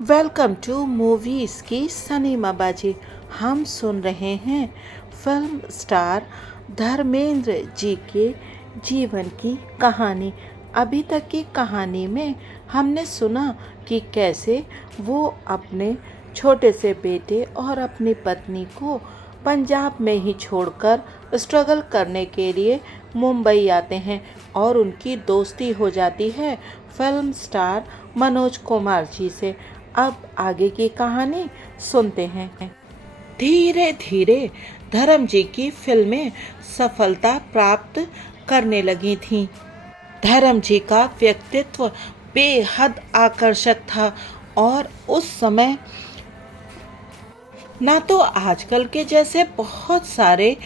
Welcome to movies की सनीमाबाजी। हम सुन रहे हैं फिल्म स्टार धर्मेंद्र जी के जीवन की कहानी। अभी तक की कहानी में हमने सुना कि कैसे वो अपने छोटे से बेटे और अपनी पत्नी को पंजाब में ही छोड़कर स्ट्रगल करने के लिए मुंबई आते हैं और उनकी दोस्ती हो जाती है फिल्म स्टार मनोज कुमार जी से। अब आगे की कहानी सुनते हैं। धीरे धीरे धर्म जी की फिल्में सफलता प्राप्त करने लगी थीं। धर्म जी का व्यक्तित्व बेहद आकर्षक था और उस समय ना तो आजकल के जैसे बहुत सारे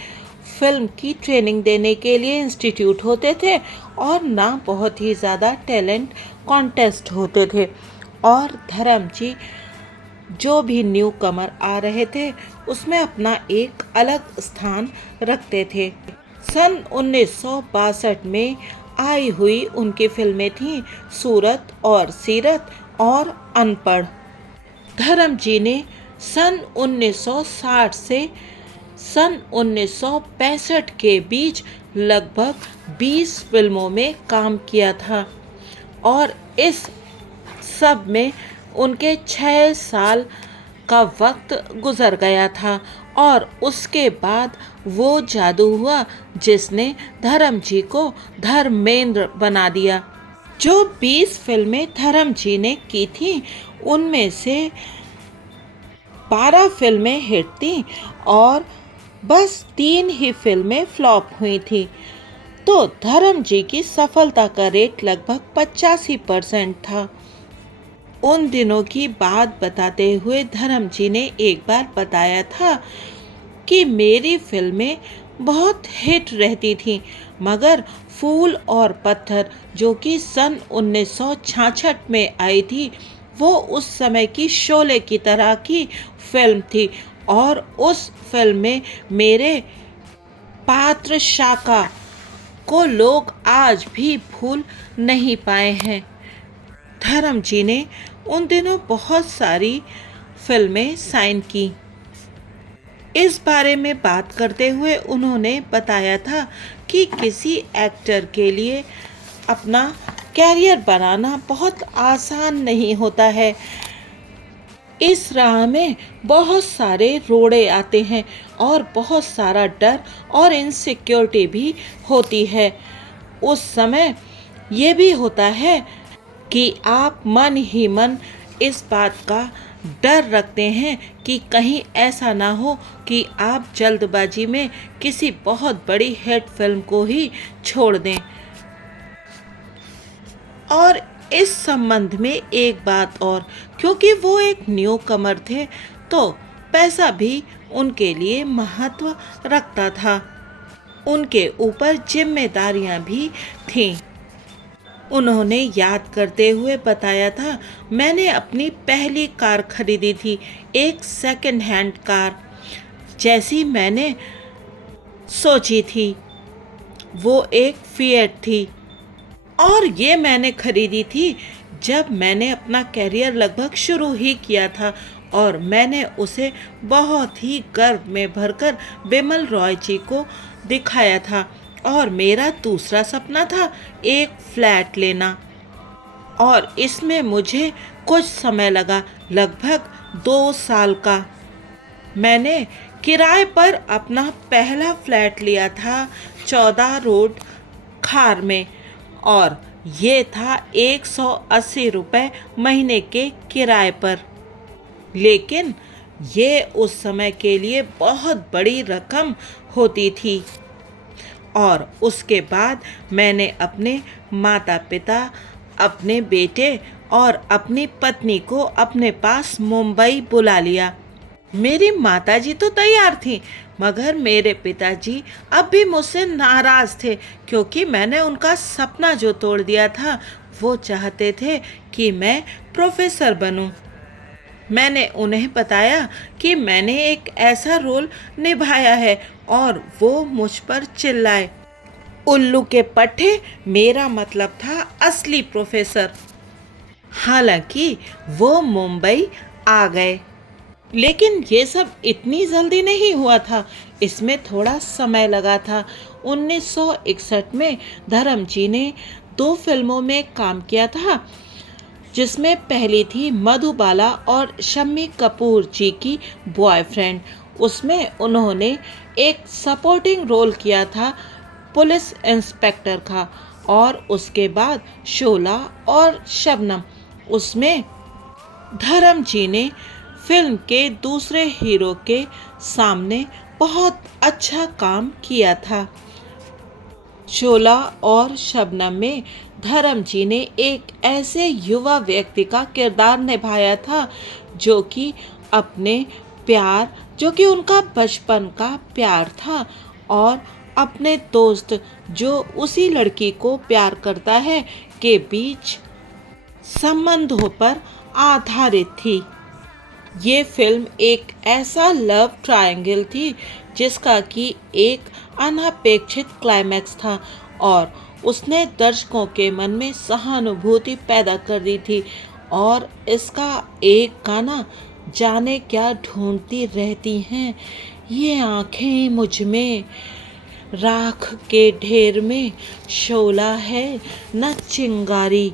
फिल्म की ट्रेनिंग देने के लिए इंस्टीट्यूट होते थे और ना बहुत ही ज़्यादा टैलेंट कॉन्टेस्ट होते थे। और धर्म जी जो भी न्यू कमर आ रहे थे उसमें अपना एक अलग स्थान रखते थे। सन 1962 में आई हुई उनकी फिल्में थीं सूरत और सीरत और अनपढ़। धर्म जी ने सन 1960 से सन 1965 के बीच लगभग 20 फिल्मों में काम किया था और इस सब में उनके 6 साल का वक्त गुजर गया था और उसके बाद वो जादू हुआ जिसने धर्म जी को धर्मेंद्र बना दिया। जो 20 फिल्में धर्म जी ने की थी उनमें से 12 फिल्में हिट थीं और बस 3 ही फिल्में फ्लॉप हुई थी। तो धर्म जी की सफलता का रेट लगभग 85% था। उन दिनों की बात बताते हुए धर्म जी ने एक बार बताया था कि मेरी फिल्में बहुत हिट रहती थीं, मगर फूल और पत्थर जो कि सन 1966 में आई थी वो उस समय की शोले की तरह की फिल्म थी और उस फिल्म में मेरे पात्र शाका को लोग आज भी भूल नहीं पाए हैं। धर्म जी ने उन दिनों बहुत सारी फिल्में साइन की। इस बारे में बात करते हुए उन्होंने बताया था कि किसी एक्टर के लिए अपना कैरियर बनाना बहुत आसान नहीं होता है। इस राह में बहुत सारे रोड़े आते हैं और बहुत सारा डर और इनसिक्योरिटी भी होती है। उस समय ये भी होता है कि आप मन ही मन इस बात का डर रखते हैं कि कहीं ऐसा ना हो कि आप जल्दबाजी में किसी बहुत बड़ी हिट फिल्म को ही छोड़ दें। और इस संबंध में एक बात और, क्योंकि वो एक न्यू कमर थे तो पैसा भी उनके लिए महत्व रखता था। उनके ऊपर जिम्मेदारियां भी थीं। उन्होंने याद करते हुए बताया था, मैंने अपनी पहली कार खरीदी थी, एक सेकंड हैंड कार जैसी मैंने सोची थी। वो एक फिएट थी और ये मैंने खरीदी थी जब मैंने अपना कैरियर लगभग शुरू ही किया था और मैंने उसे बहुत ही गर्व में भरकर बिमल रॉय जी को दिखाया था। और मेरा दूसरा सपना था एक फ्लैट लेना और इसमें मुझे कुछ समय लगा, लगभग 2 साल का। मैंने किराए पर अपना पहला फ्लैट लिया था 14 रोड खार में और ये था 180 रुपये महीने के किराए पर। लेकिन ये उस समय के लिए बहुत बड़ी रकम होती थी। और उसके बाद मैंने अपने माता पिता, अपने बेटे और अपनी पत्नी को अपने पास मुंबई बुला लिया। मेरी माताजी तो तैयार थी मगर मेरे पिताजी अब भी मुझसे नाराज थे क्योंकि मैंने उनका सपना जो तोड़ दिया था। वो चाहते थे कि मैं प्रोफेसर बनूं। मैंने उन्हें बताया कि मैंने एक ऐसा रोल निभाया है और वो मुझ पर चिल्लाए। उल्लू के पट्टे, मेरा मतलब था असली प्रोफेसर। हालांकि वो मुंबई आ गए, लेकिन ये सब इतनी जल्दी नहीं हुआ था। इसमें थोड़ा समय लगा था। 1961 में धर्म जी ने 2 फिल्मों में काम किया था, जिसमें पहली थी मधुबाला और शम्मी कपूर जी की बॉयफ्रेंड। उसमें उन्होंने एक सपोर्टिंग रोल किया था, पुलिस इंस्पेक्टर का। और उसके बाद शोला और शबनम, उसमें धर्म जी ने फिल्म के दूसरे हीरो के सामने बहुत अच्छा काम किया था। शोला और शबनम में धर्म जी ने एक ऐसे युवा व्यक्ति का किरदार निभाया था जो कि अपने प्यार, जो कि उनका बचपन का प्यार था, और अपने दोस्त जो उसी लड़की को प्यार करता है के बीच संबंधों पर आधारित थी। ये फिल्म एक ऐसा लव ट्रायंगल थी जिसका कि एक अनपेक्षित क्लाइमैक्स था, और उसने दर्शकों के मन में सहानुभूति पैदा कर दी थी। और इसका एक गाना, जाने क्या ढूंढती रहती हैं ये आंखें मुझ में, राख के ढेर में शोला है न चिंगारी,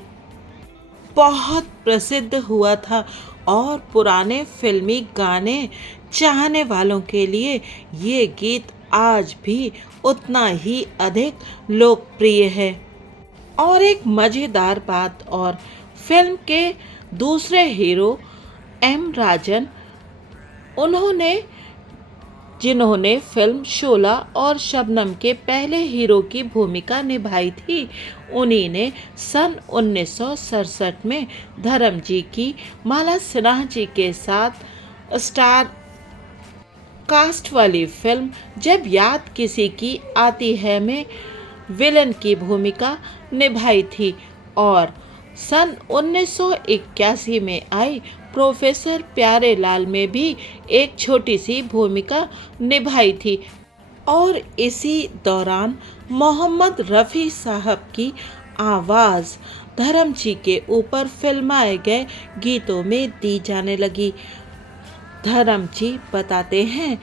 बहुत प्रसिद्ध हुआ था। और पुराने फिल्मी गाने चाहने वालों के लिए ये गीत आज भी उतना ही अधिक लोकप्रिय है। और एक मज़ेदार बात और, फिल्म के दूसरे हीरो एम राजन, उन्होंने जिन्होंने फिल्म शोला और शबनम के पहले हीरो की भूमिका निभाई थी, उन्हीं ने सन 1967 में धर्म जी की माला सिन्हा जी के साथ स्टार कास्ट वाली फिल्म जब याद किसी की आती है में विलन की भूमिका निभाई थी। और सन 1981 में आई प्रोफेसर प्यारेलाल में भी एक छोटी सी भूमिका निभाई थी। और इसी दौरान मोहम्मद रफ़ी साहब की आवाज़ धर्म जी के ऊपर फिल्माए गए गीतों में दी जाने लगी। धर्म जी बताते हैं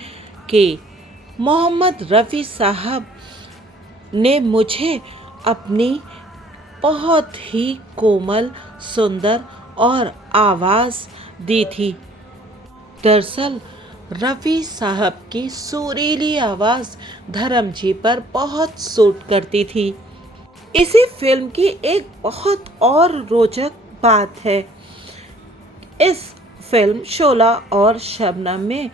कि मोहम्मद रफ़ी साहब ने मुझे अपनी बहुत ही कोमल, सुंदर और आवाज़ दी थी। दरअसल रफ़ी साहब की सुरीली आवाज़ धर्म जी पर बहुत सूट करती थी। इसी फिल्म की एक बहुत और रोचक बात है। इस फिल्म शोला और शबनम में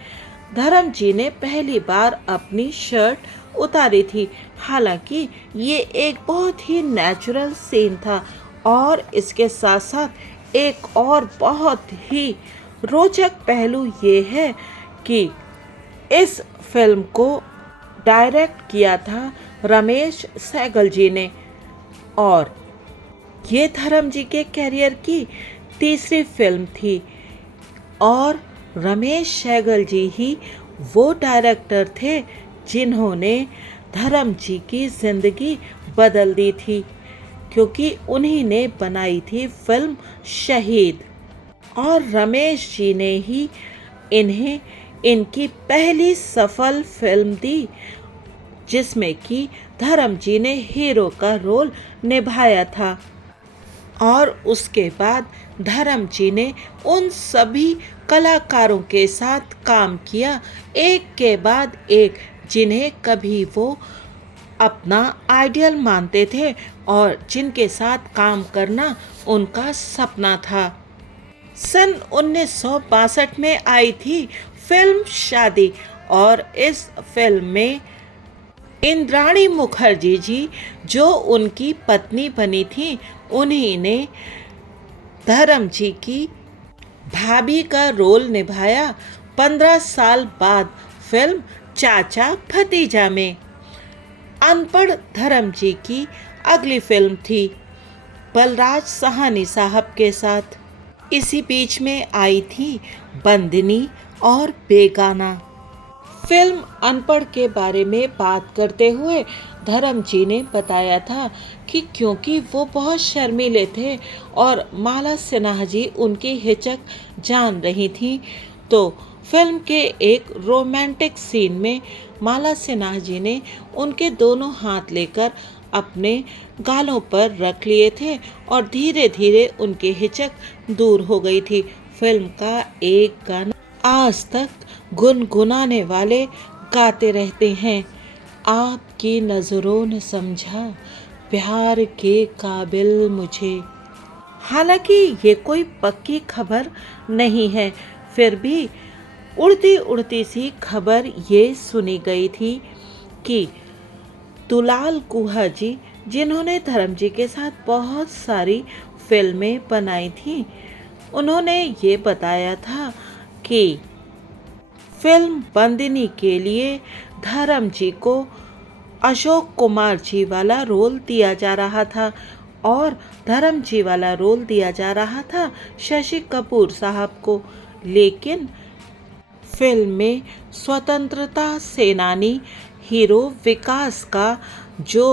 धर्म जी ने पहली बार अपनी शर्ट उतारी थी। हालांकि ये एक बहुत ही नेचुरल सीन था। और इसके साथ साथ एक और बहुत ही रोचक पहलू ये है कि इस फिल्म को डायरेक्ट किया था रमेश सहगल जी ने। और ये धर्म जी के कैरियर की तीसरी फिल्म थी। और रमेश सहगल जी ही वो डायरेक्टर थे जिन्होंने धर्म जी की ज़िंदगी बदल दी थी, क्योंकि उन्हीं ने बनाई थी फिल्म शहीद। और रमेश जी ने ही इन्हें इनकी पहली सफल फिल्म दी, जिसमें कि धर्म जी ने हीरो का रोल निभाया था। और उसके बाद धर्म जी ने उन सभी कलाकारों के साथ काम किया, एक के बाद एक, जिन्हें कभी वो अपना आइडियल मानते थे और जिनके साथ काम करना उनका सपना था। सन 1962 में आई थी फिल्म शादी। और इस फिल्म में इंद्राणी मुखर्जी जी, जो उनकी पत्नी बनी थी, उन्हीं ने धर्म जी की भाभी का रोल निभाया। 15 साल बाद फिल्म चाचा भतीजा में। अनपढ़ धर्म जी की अगली फिल्म थी बलराज साहनी साहब के साथ। इसी बीच में आई थी बंदिनी और बेगाना। फिल्म अनपढ़ के बारे में बात करते हुए धर्म जी ने बताया था कि क्योंकि वो बहुत शर्मीले थे और माला सिन्हा जी उनकी हिचक जान रही थी, तो फिल्म के एक रोमांटिक सीन में माला सिन्हा जी ने उनके दोनों हाथ लेकर अपने गालों पर रख लिए थे और धीरे धीरे उनकी हिचक दूर हो गई थी। फिल्म का एक गाना आज तक गुनगुनाने वाले गाते रहते हैं, आपकी नजरों ने समझा प्यार के काबिल मुझे। हालांकि ये कोई पक्की खबर नहीं है, फिर भी उड़ती उड़ती सी खबर ये सुनी गई थी कि दुलाल कुहा जी, जिन्होंने धर्म जी के साथ बहुत सारी फिल्में बनाई थी, उन्होंने ये बताया था कि फिल्म बंदिनी के लिए धर्म जी को अशोक कुमार जी वाला रोल दिया जा रहा था और धर्म जी वाला रोल दिया जा रहा था शशि कपूर साहब को। लेकिन फिल्म में स्वतंत्रता सेनानी हीरो विकास का जो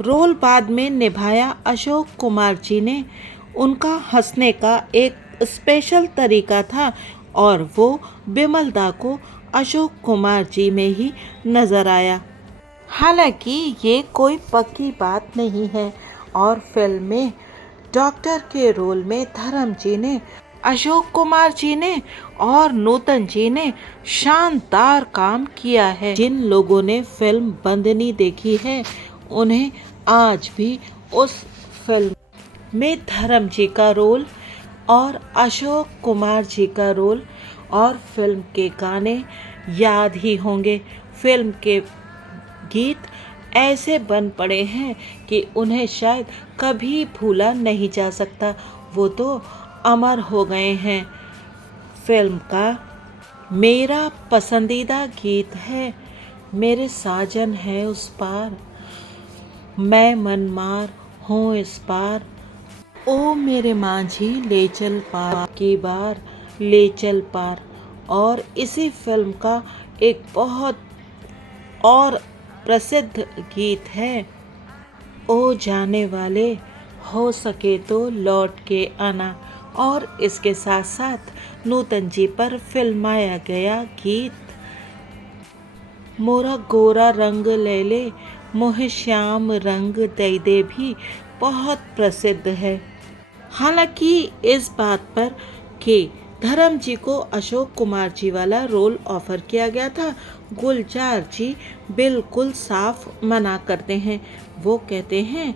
रोल बाद में निभाया अशोक कुमार जी ने, उनका हंसने का एक स्पेशल तरीका था और वो बिमलदा को अशोक कुमार जी में ही नज़र आया। हालांकि ये कोई पक्की बात नहीं है और फिल्म में डॉक्टर के रोल में धर्म जी ने, अशोक कुमार जी ने और नूतन जी ने शानदार काम किया है। जिन लोगों ने फिल्म बंदनी देखी है उन्हें आज भी उस फिल्म में धर्म जी का रोल और अशोक कुमार जी का रोल और फिल्म के गाने याद ही होंगे। फिल्म के गीत ऐसे बन पड़े हैं कि उन्हें शायद कभी भूला नहीं जा सकता, वो तो अमर हो गए हैं। फिल्म का मेरा पसंदीदा गीत है मेरे साजन है उस पार, मैं मनमार हूँ इस पार, ओ मेरे माझी ले चल पार की बार ले चल पार। और इसी फिल्म का एक बहुत और प्रसिद्ध गीत है, ओ जाने वाले हो सके तो लौट के आना। और इसके साथ साथ नूतन जी पर फिल्माया गया गीत मोरा गोरा रंग ले ले मोहे श्याम रंग दे दे भी बहुत प्रसिद्ध है। हालांकि इस बात पर कि धर्म जी को अशोक कुमार जी वाला रोल ऑफर किया गया था, गुलजार जी बिल्कुल साफ मना करते हैं। वो कहते हैं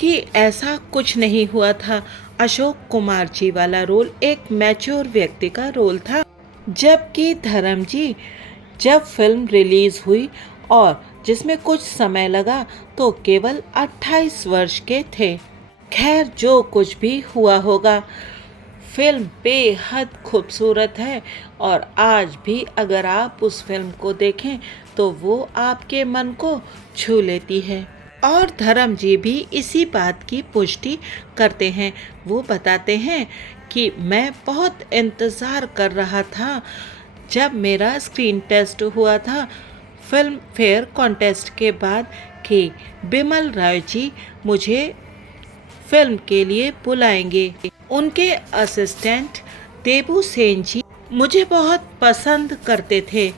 कि ऐसा कुछ नहीं हुआ था, अशोक कुमार जी वाला रोल एक मैच्योर व्यक्ति का रोल था। जबकि धर्म जी जब फिल्म रिलीज हुई और जिसमें कुछ समय लगा तो केवल 28 वर्ष के थे। खैर जो कुछ भी हुआ होगा, फिल्म बेहद खूबसूरत है और आज भी अगर आप उस फिल्म को देखें तो वो आपके मन को छू लेती है। और धर्म जी भी इसी बात की पुष्टि करते हैं। वो बताते हैं कि मैं बहुत इंतज़ार कर रहा था जब मेरा स्क्रीन टेस्ट हुआ था फिल्म फेयर कॉन्टेस्ट के बाद कि बिमल राय जी मुझे फिल्म के लिए बुलाएंगे। उनके असिस्टेंट देबू सेन जी मुझे बहुत पसंद करते थे।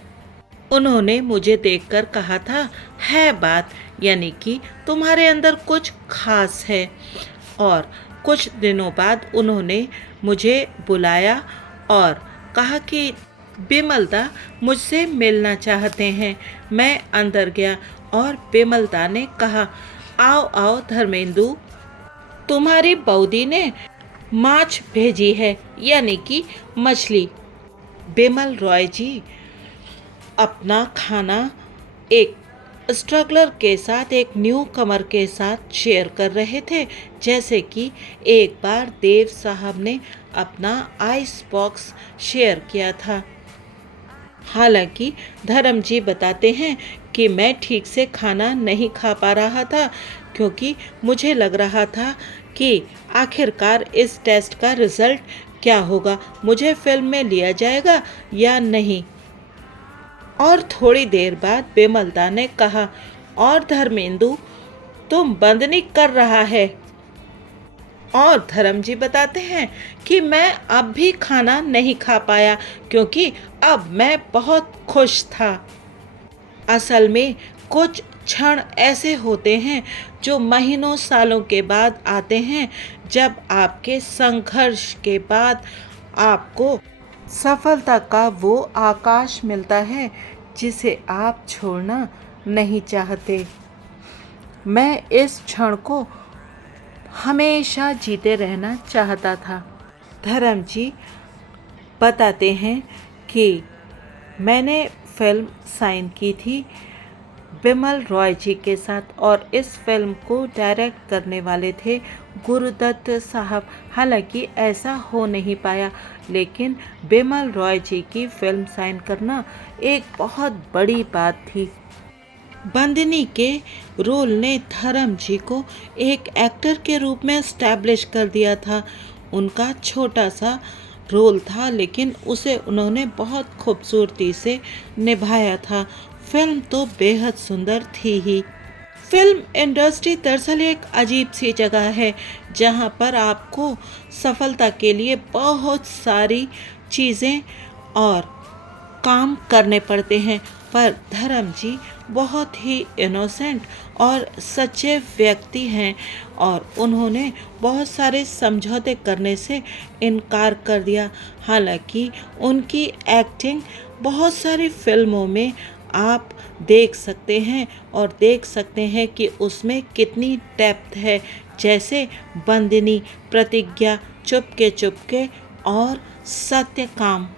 उन्होंने मुझे देखकर कहा था, है बात, यानी कि तुम्हारे अंदर कुछ खास है। और कुछ दिनों बाद उन्होंने मुझे बुलाया और कहा कि बिमलदा मुझसे मिलना चाहते हैं। मैं अंदर गया और बिमलदा ने कहा, आओ आओ धर्मेंदु, तुम्हारी बऊदी ने माछ भेजी है, यानी कि मछली। बिमल रॉय जी अपना खाना एक स्ट्रगलर के साथ, एक न्यू कमर के साथ शेयर कर रहे थे, जैसे कि एक बार देव साहब ने अपना आइस बॉक्स शेयर किया था। हालांकि धर्म जी बताते हैं कि मैं ठीक से खाना नहीं खा पा रहा था क्योंकि मुझे लग रहा था कि आखिरकार इस टेस्ट का रिज़ल्ट क्या होगा, मुझे फिल्म में लिया जाएगा या नहीं। और थोड़ी देर बाद बिमलदा ने कहा, और धर्मेंदु तुम बंदनी कर रहा है। और धर्म जी बताते हैं कि मैं अब भी खाना नहीं खा पाया क्योंकि अब मैं बहुत खुश था। असल में कुछ क्षण ऐसे होते हैं जो महीनों सालों के बाद आते हैं, जब आपके संघर्ष के बाद आपको सफलता का वो आकाश मिलता है जिसे आप छोड़ना नहीं चाहते। मैं इस क्षण को हमेशा जीते रहना चाहता था। धर्म जी बताते हैं कि मैंने फिल्म साइन की थी बिमल रॉय जी के साथ और इस फिल्म को डायरेक्ट करने वाले थे गुरुदत्त साहब। हालांकि ऐसा हो नहीं पाया, लेकिन बिमल रॉय जी की फिल्म साइन करना एक बहुत बड़ी बात थी। बंदिनी के रोल ने धर्म जी को एक एक्टर के रूप में एस्टैब्लिश कर दिया था। उनका छोटा सा रोल था, लेकिन उसे उन्होंने बहुत खूबसूरती से निभाया था। फिल्म तो बेहद सुंदर थी ही। फिल्म इंडस्ट्री दरअसल एक अजीब सी जगह है जहां पर आपको सफलता के लिए बहुत सारी चीज़ें और काम करने पड़ते हैं, पर धर्म जी बहुत ही इनोसेंट और सच्चे व्यक्ति हैं और उन्होंने बहुत सारे समझौते करने से इनकार कर दिया। हालांकि उनकी एक्टिंग बहुत सारी फिल्मों में आप देख सकते हैं और देख सकते हैं कि उसमें कितनी डेप्थ है, जैसे बंदिनी, प्रतिज्ञा, चुपके चुपके और सत्यकाम।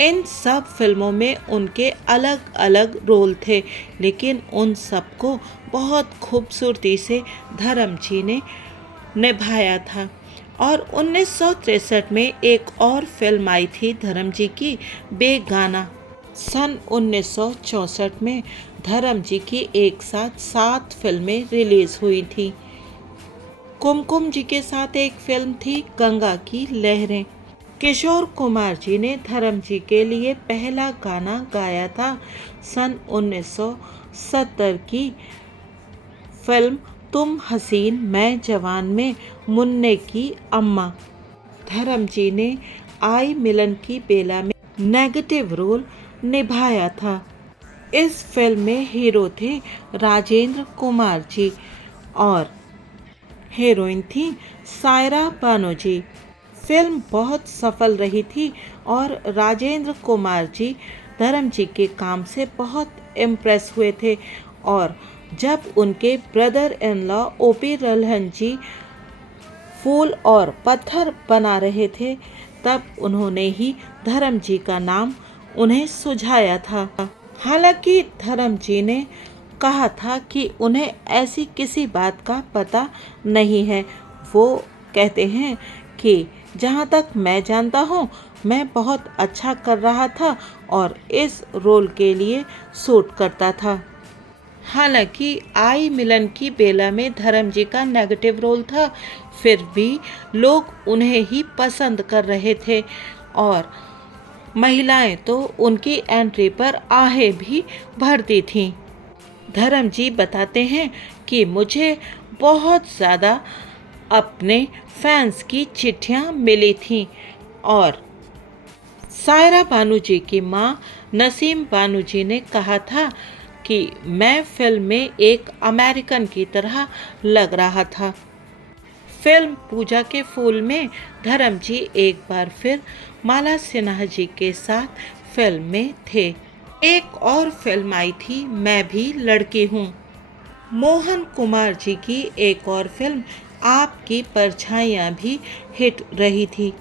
इन सब फिल्मों में उनके अलग अलग रोल थे, लेकिन उन सबको बहुत खूबसूरती से धर्म जी ने निभाया था। और 1963 में एक और फिल्म आई थी धर्म जी की, बेगाना। सन 1964 में धर्म जी की एक साथ 7 फिल्में रिलीज हुई थी। कुमकुम जी के साथ एक फिल्म थी गंगा की लहरें। किशोर कुमार जी ने धर्म जी के लिए पहला गाना गाया था सन 1970 की फिल्म तुम हसीन मैं जवान में मुन्ने की अम्मा। धर्म जी ने आई मिलन की बेला में नेगेटिव रोल निभाया था। इस फिल्म में हीरो थे राजेंद्र कुमार जी और हीरोइन थी सायरा बानो जी। फिल्म बहुत सफल रही थी और राजेंद्र कुमार जी धर्म जी के काम से बहुत इम्प्रेस हुए थे और जब उनके brother in law OP Ralhan ji Phool Aur Patthar बना रहे थे, तब उन्होंने ही धर्म जी का नाम उन्हें सुझाया था। हालांकि धर्म जी ने कहा था कि उन्हें ऐसी किसी बात का पता नहीं है। वो कहते हैं कि जहाँ तक मैं जानता हूँ मैं बहुत अच्छा कर रहा था और इस रोल के लिए सूट करता था। हालांकि आई मिलन की बेला में धर्म जी का नेगेटिव रोल था, फिर भी लोग उन्हें ही पसंद कर रहे थे और महिलाएं तो उनकी एंट्री पर आहें भी भरती थीं। धर्म जी बताते हैं कि मुझे बहुत ज़्यादा अपने फैंस की चिट्ठियां मिली थीं और सायरा बानू जी की मां नसीम बानू जी ने कहा था कि मैं फिल्म में एक अमेरिकन की तरह लग रहा था। फिल्म पूजा के फूल में धर्म जी एक बार फिर माला सिन्हा जी के साथ फिल्म में थे। एक और फिल्म आई थी मैं भी लड़की हूँ। मोहन कुमार जी की एक और फिल्म आपकी परछाइयाँ भी हिट रही थी।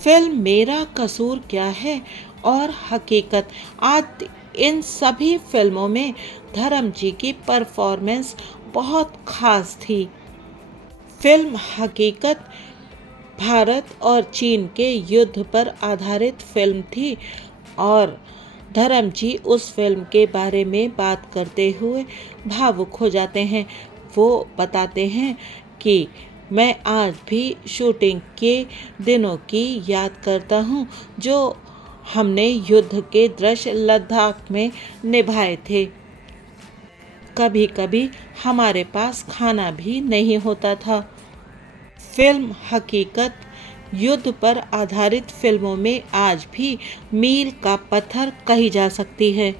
फिल्म मेरा कसूर क्या है और हकीकत, आज इन सभी फिल्मों में धर्म जी की परफॉर्मेंस बहुत खास थी। फिल्म हकीकत भारत और चीन के युद्ध पर आधारित फिल्म थी और धर्म जी उस फिल्म के बारे में बात करते हुए भावुक हो जाते हैं। वो बताते हैं कि मैं आज भी शूटिंग के दिनों की याद करता हूँ जो हमने युद्ध के दृश्य लद्दाख में निभाए थे। कभी कभी हमारे पास खाना भी नहीं होता था। फिल्म हकीकत युद्ध पर आधारित फिल्मों में आज भी मील का पत्थर कही जा सकती है।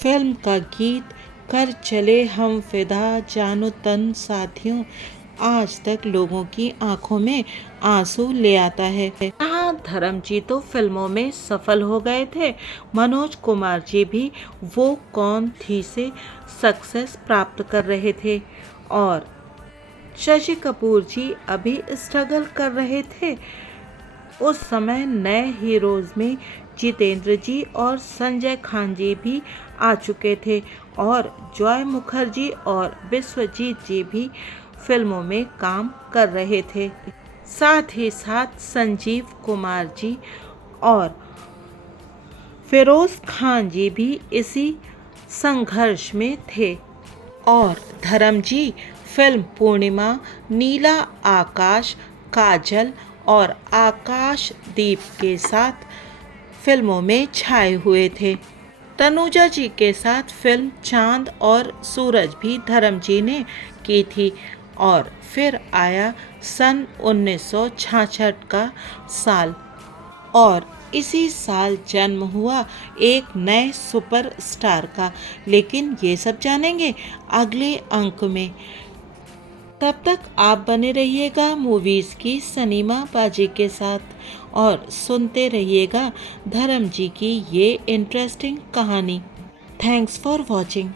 फिल्म का गीत कर चले हम फिदा जानो तन साथियों आज तक लोगों की आंखों में आंसू ले आता है। यहाँ धर्म जी तो फिल्मों में सफल हो गए थे, मनोज कुमार जी भी वो कौन थी से सक्सेस प्राप्त कर रहे थे और शशि कपूर जी अभी स्ट्रगल कर रहे थे। उस समय नए हीरोज में जितेंद्र जी और संजय खान जी भी आ चुके थे और जॉय मुखर्जी और विश्वजीत जी भी फिल्मों में काम कर रहे थे। साथ ही साथ संजीव कुमार जी और फिरोज खान जी भी इसी संघर्ष में थे और धर्म जी फिल्म पूर्णिमा, नीला आकाश, काजल और आकाशदीप के साथ फिल्मों में छाए हुए थे। तनुजा जी के साथ फिल्म चांद और सूरज भी धर्म जी ने की थी और फिर आया सन 1966 का साल और इसी साल जन्म हुआ एक नए सुपरस्टार का। लेकिन ये सब जानेंगे अगले अंक में। तब तक आप बने रहिएगा मूवीज़ की सिनेमा बाजी के साथ और सुनते रहिएगा धर्म जी की ये इंटरेस्टिंग कहानी। Thanks for watching.